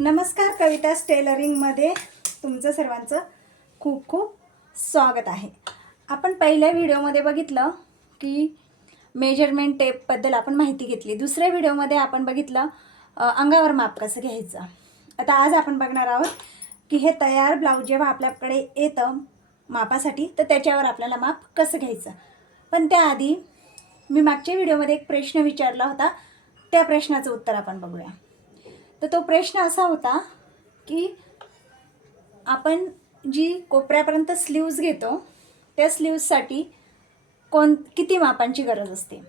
नमस्कार, कवितास टेलरिंगमध्ये तुमचं सर्वांचं खूप खूप स्वागत आहे. आपण पहिल्या व्हिडिओमध्ये बघितलं की मेजरमेंट टेपबद्दल आपण माहिती घेतली. दुसऱ्या व्हिडिओमध्ये आपण बघितलं अंगावर माप कसं घ्यायचं. आता आज आपण बघणार आहोत की हे तयार ब्लाऊज जेव्हा आपल्याकडे येतं मापासाठी तर त्याच्यावर आपल्याला माप कसं घ्यायचं. पण त्याआधी मी मागच्या व्हिडिओमध्ये एक प्रश्न विचारला होता, त्या प्रश्नाचं उत्तर आपण बघूया. तर तो प्रश्न असा होता की आपण जी कोपऱ्यापर्यंत स्लीव्ज घेतो त्या स्लीव्जसाठी किती मापांची गरज असते,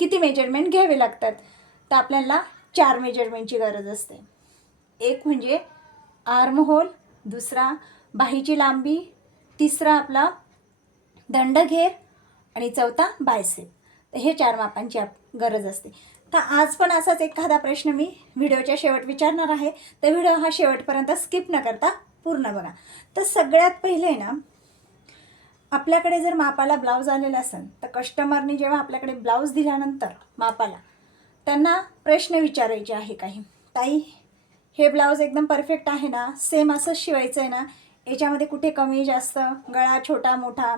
किती मेजरमेंट घ्यावे लागतात. तर आपल्याला 4 मेजरमेंटची गरज असते. एक म्हणजे आर्म होल, दुसरा बाहीची लांबी, तिसरा आपला दंडघेर आणि चौथा बायसेप. तर हे 4 मापांची गरज असते. तर आज पण असाच एखादा प्रश्न मी व्हिडिओच्या शेवट विचारणार आहे. तर व्हिडिओ हा शेवटपर्यंत स्किप न करता पूर्ण बघा. तर सगळ्यात पहिले ना, आपल्याकडे जर मापाला ब्लाऊज आलेला असेल तर कस्टमरने जेव्हा आपल्याकडे ब्लाऊज दिल्यानंतर मापाला त्यांना प्रश्न विचारायचे आहे काही. ताई, हे ब्लाऊज एकदम परफेक्ट आहे ना, सेम असंच शिवायचं आहे ना, याच्यामध्ये कुठे कमी जास्त, गळा छोटा मोठा,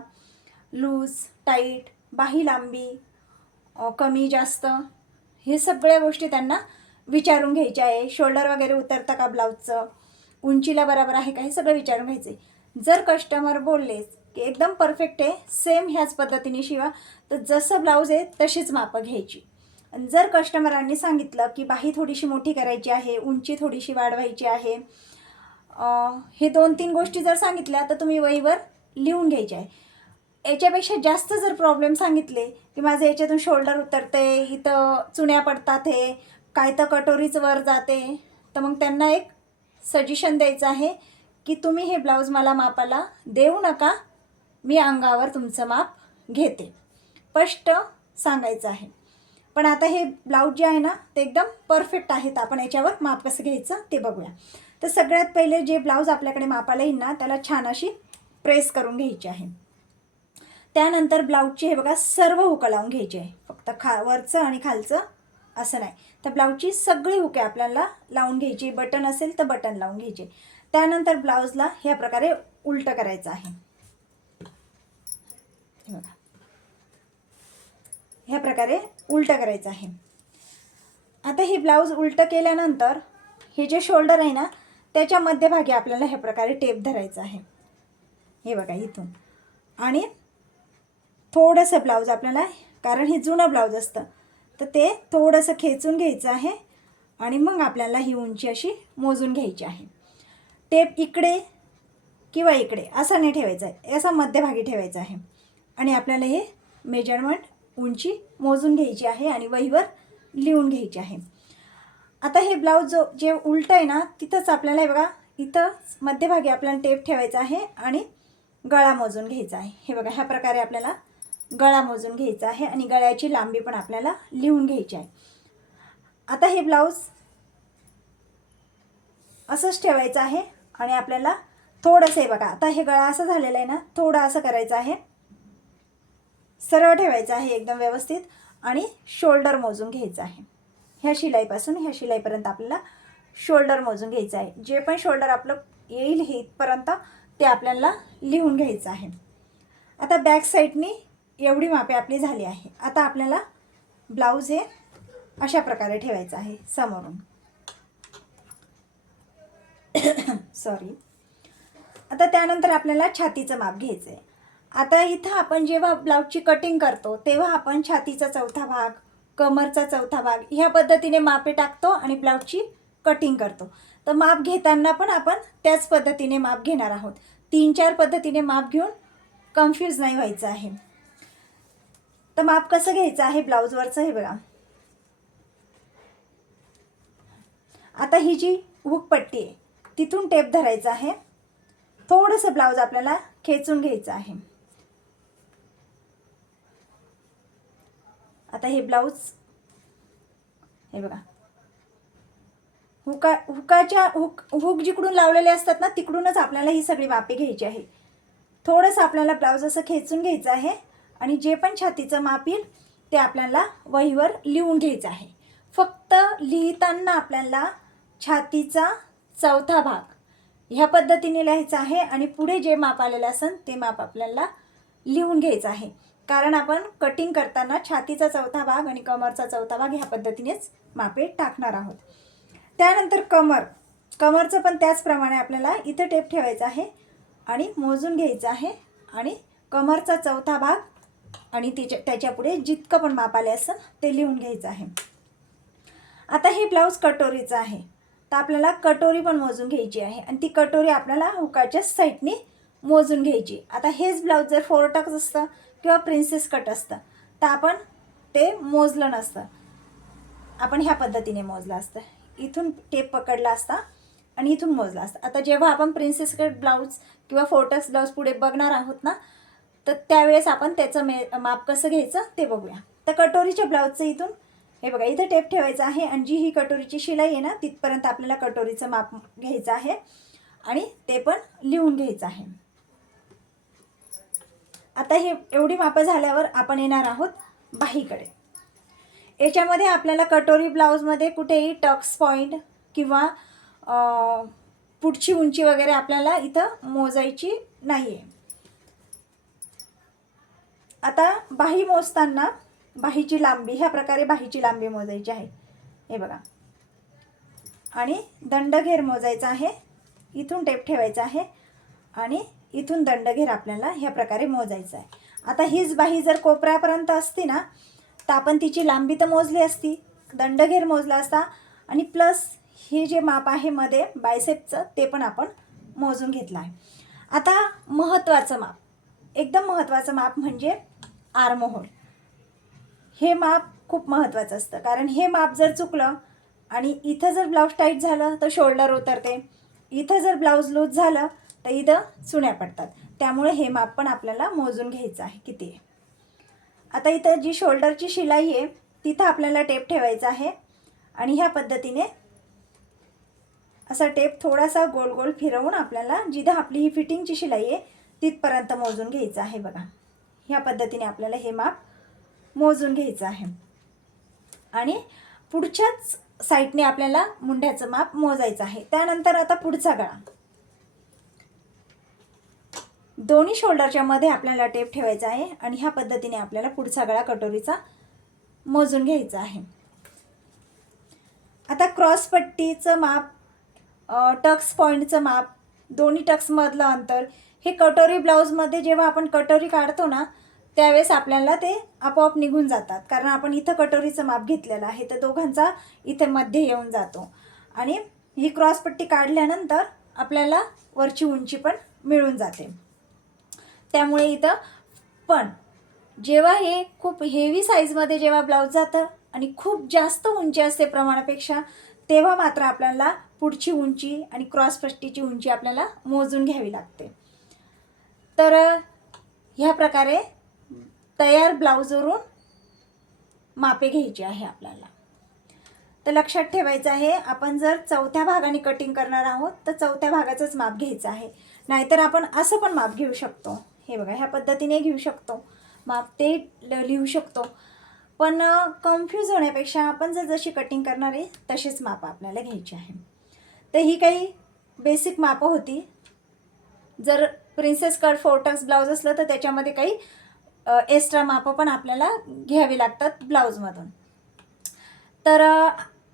लूज टाईट, बाही लांबी कमी जास्त, हे सगळ्या गोष्टी त्यांना विचारून घ्यायच्या आहे. शोल्डर वगैरे उतरतं का ब्लाऊजचं, उंचीला बरोबर आहे का, हे सगळं विचारून घ्यायचे. जर कस्टमर बोललेच की एकदम परफेक्ट आहे, सेम ह्याच पद्धतीने शिवा, तर जसं ब्लाऊज आहे तशीच मापं घ्यायची. आणि जर कस्टमरांनी सांगितलं की बाही थोडीशी मोठी करायची आहे, उंची थोडीशी वाढवायची आहे, हे 2-3 गोष्टी जर सांगितल्या तर तुम्ही वहीवर लिहून घ्यायचे आहे. याच्यापेक्षा जास्त जर प्रॉब्लेम सांगितले की माझं याच्यातून शोल्डर उतरते, इथं चुण्या पडतात, हे काय तर कटोरीच वर जाते, तर मग त्यांना एक सजेशन द्यायचं आहे की तुम्ही हे ब्लाऊज मला मापाला देऊ नका, मी अंगावर तुमचं माप घेते. स्पष्ट सांगायचं आहे. पण आता हे ब्लाऊज जे आहे ना ते एकदम परफेक्ट आहेत. आपण याच्यावर माप कसं घ्यायचं ते बघूया. तर सगळ्यात पहिले जे ब्लाऊज आपल्याकडे मापाला येईल ना त्याला छान अशी प्रेस करून घ्यायची आहे. त्यानंतर ब्लाऊजची हे बघा सर्व हुकं लावून घ्यायची आहे, फक्त वरचं आणि खालचं असं नाही. तर ब्लाऊजची सगळी हुके आपल्याला लावून घ्यायची. बटन असेल तर बटन लावून घ्यायचे. त्यानंतर ब्लाऊजला ह्या प्रकारे उलटं करायचं आहे. हे बघा, ह्या प्रकारे उलटं करायचं आहे. आता हे ब्लाऊज उलटं केल्यानंतर हे जे शोल्डर आहे ना त्याच्या मध्यभागी आपल्याला ह्या प्रकारे टेप धरायचं आहे. हे बघा इथून, आणि थोडंसं ब्लाऊज आपल्याला, कारण हे जुनं ब्लाऊज असतं, तर ते थोडंसं खेचून घ्यायचं आहे आणि मग आपल्याला ही उंची अशी मोजून घ्यायची आहे. टेप इकडे किंवा इकडे असं नाही ठेवायचं आहे, असा मध्यभागी ठेवायचं आहे. आणि आपल्याला हे मेजरमेंट उंची मोजून घ्यायची आहे आणि वहीवर लिहून घ्यायची आहे. आता हे ब्लाऊज जे उलटं आहे ना तिथंच आपल्याला हे बघा इथं मध्यभागी आपल्याला टेप ठेवायचा आहे आणि गळा मोजून घ्यायचा आहे. हे बघा ह्या प्रकारे आपल्याला गळा मोजून घ्यायचा आहे आणि गळ्याची लांबी पण आपल्याला लिहून घ्यायची आहे. आता हे ब्लाऊज असंच ठेवायचं आहे आणि आपल्याला थोडंसं हे बघा, आता हे गळा असं झालेलं आहे ना, थोडं असं करायचं आहे, सरळ ठेवायचं आहे एकदम व्यवस्थित आणि शोल्डर मोजून घ्यायचं आहे. ह्या शिलाईपासून ह्या शिलाईपर्यंत आपल्याला शोल्डर मोजून घ्यायचं आहे. जे पण शोल्डर आपलं येईल हे इथपर्यंत ते आपल्याला लिहून घ्यायचं आहे. आता बॅक साईडनी एवढी मापे आपली झाली आहे. आता आपल्याला ब्लाऊज हे अशा प्रकारे ठेवायचं आहे समोरून. सॉरी. आता त्यानंतर आपल्याला छातीचं माप घ्यायचं आहे. आता इथं आपण जेव्हा ब्लाऊजची कटिंग करतो तेव्हा आपण छातीचा चौथा भाग, कमरचा चौथा भाग ह्या पद्धतीने मापे टाकतो आणि ब्लाऊजची कटिंग करतो. तर माप घेताना पण आपण त्याच पद्धतीने माप घेणार आहोत. 3-4 पद्धतीने माप घेऊन कन्फ्यूज नाही व्हायचं आहे. तर माप कसं घ्यायचं आहे ब्लाऊजवरचं हे बघा. आता ही जी हुक पट्टी आहे तिथून टेप धरायचं आहे. थोडंसं ब्लाऊज आपल्याला खेचून घ्यायचं आहे. आता हे ब्लाऊज हे बघा, हुक जिकडून लावलेले असतात ना तिकडूनच आपल्याला ही सगळी मापे घ्यायची आहे. थोडंसं आपल्याला ब्लाऊज असं खेचून घ्यायचं आहे आणि जे पण छातीचं माप येईल ते आपल्याला वहीवर लिहून घ्यायचं आहे. फक्त लिहिताना आपल्याला छातीचा चौथा भाग ह्या पद्धतीने लिहायचं आहे आणि पुढे जे माप आलेलं असेल ते माप आपल्याला लिहून घ्यायचं आहे, कारण आपण कटिंग करताना छातीचा चौथा भाग आणि कमरचा चौथा भाग ह्या पद्धतीनेच मापे टाकणार आहोत. त्यानंतर कमरचं पण त्याचप्रमाणे आपल्याला इथं टेप ठेवायचा आहे आणि मोजून घ्यायचं आहे आणि कमरचा चौथा भाग आणि त्याच्या पुढे जितकं पण माप आले असेल ते लिहून घ्यायचं आहे. आता हे ब्लाऊज कटोरीचं आहे, तर आपल्याला कटोरी पण मोजून घ्यायची आहे आणि ती कटोरी आपल्याला हुकाच्या साईडने मोजून घ्यायची. आता हेच ब्लाऊज जर 4 टक्स असतं किंवा प्रिन्सेस कट असतं तर आपण ते मोजलं नसतं, आपण ह्या पद्धतीने मोजलं असतं. इथून टेप पकडला असता आणि इथून मोजला असता. आता जेव्हा आपण प्रिन्सेस कट ब्लाऊज किंवा 4 टक्स ब्लाऊज पुढे बघणार आहोत ना, तर त्यावेळेस आपण त्याचं माप कसं घ्यायचं ते बघूया. तर कटोरीच्या ब्लाऊजचं इथून हे बघा, इथं टेप ठेवायचा आहे आणि जी ही कटोरीची शिलाई आहे ना तिथपर्यंत आपल्याला कटोरीचं माप घ्यायचं आहे आणि ते पण लिहून घ्यायचं आहे. आता हे एवढी मापं झाल्यावर आपण येणार आहोत बाहीकडे. याच्यामध्ये आपल्याला कटोरी ब्लाऊजमध्ये कुठेही टक्स पॉईंट किंवा पुढची उंची वगैरे आपल्याला इथं मोजायची नाही आहे. आता बाही मोजताना बाहीची लांबी ह्या प्रकारे बाहीची लांबी मोजायची आहे. हे बघा, आणि दंडघेर मोजायचा आहे. इथून टेप ठेवायचा आहे आणि इथून दंडघेर आपल्याला ह्या प्रकारे मोजायचं आहे. आता हीच बाही जर कोपऱ्यापर्यंत असती ना तर आपण तिची लांबी तर मोजली असती, दंडघेर मोजला असता आणि प्लस हे जे माप आहे मध्ये बायसेपचं ते पण आपण मोजून घेतलं आहे. आता महत्त्वाचं माप, एकदम महत्त्वाचं माप म्हणजे आर्महोल. हे माप खूप महत्त्वाचं असतं, कारण हे माप जर चुकलं आणि इथं जर ब्लाऊज टाईट झालं तर शोल्डर उतरते, इथं जर ब्लाऊज लूज झालं तर इथं चुण्या पडतात. त्यामुळे हे माप पण आपल्याला मोजून घ्यायचं आहे किती आहे. आता इथं जी शोल्डरची शिलाई आहे तिथं आपल्याला टेप ठेवायचा आहे आणि ह्या पद्धतीने असा टेप थोडासा गोल गोल फिरवून आपल्याला जिथं आपली ही फिटिंगची शिलाई आहे तिथपर्यंत मोजून घ्यायचं आहे. बघा, ह्या पद्धतीने आपल्याला हे माप मोजून घ्यायचं आहे आणि पुढच्याच साईडने आपल्याला मुंड्याचं माप मोजायचं आहे. त्यानंतर आता पुढचा गळा, दोन्ही शोल्डरच्या मध्ये आपल्याला टेप ठेवायचा आहे आणि ह्या पद्धतीने आपल्याला पुढचा गळा कटोरीचा मोजून घ्यायचा आहे. आता क्रॉस पट्टीचं माप, टक्स पॉईंटचं माप, दोन्ही टक्समधलं अंतर हे कटोरी ब्लाऊजमध्ये जेव्हा आपण कटोरी काढतो ना त्यावेळेस आपल्याला ते आपोआप निघून जातात, कारण आपण इथं कटोरीचं माप घेतलेलं आहे तर दोघांचा इथे मध्ये येऊन जातो आणि ही क्रॉसपट्टी काढल्यानंतर आपल्याला वरची उंची पण मिळून जाते. त्यामुळे इथं पण जेव्हा हे खूप हेवी साईजमध्ये जेव्हा ब्लाऊज जातं आणि खूप जास्त उंची असते प्रमाणापेक्षा, तेव्हा मात्र आपल्याला पुढची उंची आणि क्रॉसपट्टीची उंची आपल्याला मोजून घ्यावी लागते. तर ह्या प्रकारे तयार ब्लाऊजवरून मापे घ्यायची आहे आपल्याला. तर लक्षात ठेवायचं आहे, आपण जर चौथ्या भागाने कटिंग करणार आहोत तर चौथ्या भागाचंच माप घ्यायचं आहे, नाहीतर आपण असं पण माप घेऊ शकतो. हे बघा, ह्या पद्धतीने घेऊ शकतो माप, ते लिहू शकतो. पण कन्फ्यूज होण्यापेक्षा आपण जर जशी कटिंग करणार आहे तशीच माप आपल्याला घ्यायची आहे. तर ही काही बेसिक मापं होती. जर प्रिन्सेस कट 4 टक्स ब्लाऊज असलं तर त्याच्यामध्ये काही एक्स्ट्रा मापं पण आपल्याला घ्यावी लागतात ब्लाऊजमधून. तर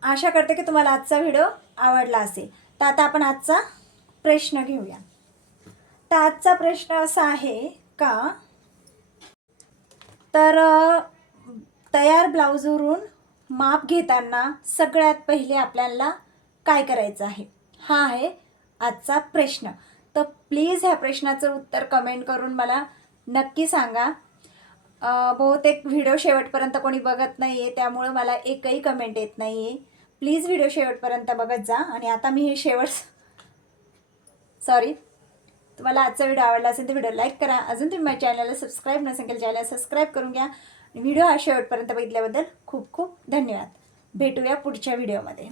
आशा करते की तुम्हाला आजचा व्हिडिओ आवडला असेल. तर आता आपण आजचा प्रश्न घेऊया. तर आजचा प्रश्न असा आहे का, तर तयार ब्लाऊजवरून माप घेताना सगळ्यात पहिले आपल्याला काय करायचं आहे, हा आहे आजचा प्रश्न. तर प्लीज ह्या प्रश्नाचं उत्तर कमेंट करून मला नक्की सांगा. बहुतेक व्हिडिओ शेवटपर्यंत कोणी बघत नाही आहे, त्यामुळे मला एकही कमेंट येत नाही आहे. प्लीज व्हिडिओ शेवटपर्यंत बघत जा. आणि आता मी हे तुम्हाला आजचा व्हिडिओ आवडला असेल तर व्हिडिओ लाईक करा. अजून तुम्ही माझ्या चॅनलला सबस्क्राईब नसेल केलं, चॅनलला सबस्क्राईब करून घ्या. व्हिडिओ हा शेवटपर्यंत बघितल्याबद्दल खूप खूप धन्यवाद. भेटूया पुढच्या व्हिडिओमध्ये.